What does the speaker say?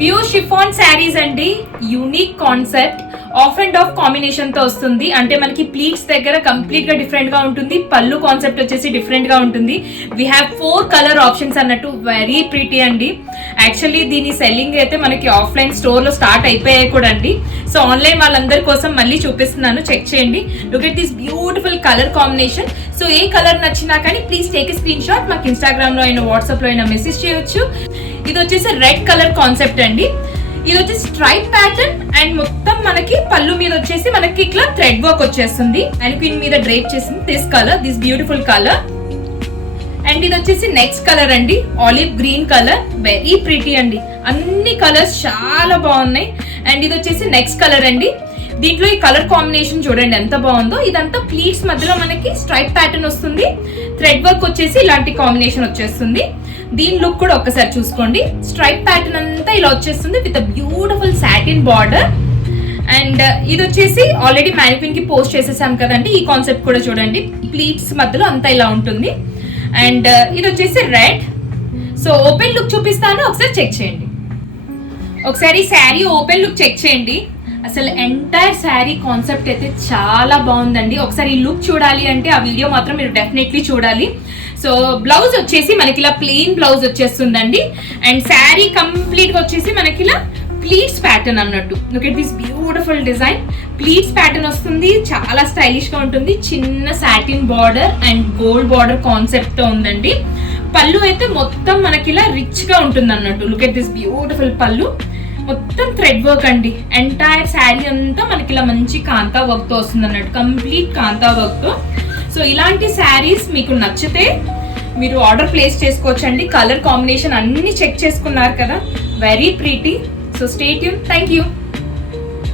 Pure chiffon saris అండి, unique concept, of and of combination తో వస్తుంది. అంటే మనకి ప్లీట్స్ దగ్గర కంప్లీట్ గా డిఫరెంట్ గా ఉంటుంది, పళ్ళు కాన్సెప్ట్ వచ్చేసి డిఫరెంట్ గా ఉంటుంది. వీ హ్యావ్ 4 కలర్ ఆప్షన్స్ అన్నట్టు, వెరీ ప్రిటీ అండి. యాక్చువల్లీ దీని సెల్లింగ్ అయితే మనకి ఆఫ్లైన్ స్టోర్ లో స్టార్ట్ అయిపోయాయి కూడా అండి. సో ఆన్లైన్ వాళ్ళందరి కోసం మళ్ళీ చూపిస్తున్నాను, చెక్ చేయండి. Look at this beautiful colour combination. So A colour నచ్చినా కానీ please take a screen shot, మాకు ఇన్స్టాగ్రామ్ లో అయినా వాట్సాప్ లో అయినా మెసేజ్ చేయొచ్చు. ఇది వచ్చేసి రెడ్ కలర్ కాన్సెప్ట్ అండి. ఇది వచ్చేసి స్ట్రైప్ ప్యాటర్న్ అండ్ మొత్తం మనకి పళ్ళు మీద వచ్చేసి మనకి ఇట్లా థ్రెడ్ వర్క్ వచ్చేస్తుంది. మ్యానిక్విన్ మీద డ్రేప్ చేసింది this colour, this beautiful colour. And ఇది వచ్చేసి నెక్స్ట్ కలర్ అండి, olive green colour, very pretty అండి. అన్ని కలర్స్ చాలా బాగున్నాయి. అండ్ ఇది వచ్చేసి నెక్స్ట్ కలర్ అండి. దీంట్లో ఈ కలర్ కాంబినేషన్ చూడండి ఎంత బాగుందో. ఇదంతా ప్లీట్స్ మధ్యలో మనకి స్ట్రైప్ ప్యాటర్న్ వస్తుంది, థ్రెడ్ వర్క్ వచ్చేసి ఇలాంటి కాంబినేషన్ వచ్చేస్తుంది. దీని లుక్ కూడా ఒక్కసారి చూసుకోండి. స్ట్రైప్ ప్యాటర్న్ అంతా ఇలా వచ్చేస్తుంది with beautiful satin border. And ఇది వచ్చేసి ఆల్రెడీ మ్యానిక్విన్ కి పోస్ట్ చేసేసాం కదండి, ఈ కాన్సెప్ట్ కూడా చూడండి, ప్లీట్స్ మధ్యలో అంతా ఇలా ఉంటుంది. అండ్ ఇది వచ్చేసి రెడ్. సో ఓపెన్ లుక్ చూపిస్తాను, ఒకసారి చెక్ చేయండి. ఒకసారి శారీ ఓపెన్ లుక్ చెక్ చేయండి. అసలు ఎంటైర్ శారీ కాన్సెప్ట్ అయితే చాలా బాగుందండి. ఒకసారి ఈ లుక్ చూడాలి అంటే ఆ వీడియో మాత్రం మీరు డెఫినెట్లీ చూడాలి. సో బ్లౌజ్ వచ్చేసి మనకి ఇలా ప్లెయిన్ బ్లౌజ్ వచ్చేస్తుందండి. అండ్ శారీ కంప్లీట్ గా వచ్చేసి మనకి ఇలా ప్లీట్స్ ప్యాటర్న్ అన్నట్టు. Look at this beautiful design, pleats pattern వస్తుంది, చాలా స్టైలిష్ గా ఉంటుంది. చిన్న satin border and gold border concept తో ఉందండి. పళ్ళు అయితే మొత్తం మనకి ఇలా రిచ్ గా ఉంటుంది అన్నట్టు. లుక్ ఎట్ దిస్ బ్యూటిఫుల్ పళ్ళు, మొత్తం థ్రెడ్ వర్క్ అండి. ఎంటైర్ శారీ అంతా మనకి ఇలా మంచి కాంతా వర్క్ తో వస్తుంది అన్నట్టు, కంప్లీట్ కాంతా వర్క్ తో. సో ఇలాంటి శారీస్ మీకు నచ్చితే మీరు ఆర్డర్ ప్లేస్ చేసుకోవచ్చండి. కలర్ కాంబినేషన్ అన్ని చెక్ చేసుకున్నారు కదా, very pretty. So stay tune. Thank you.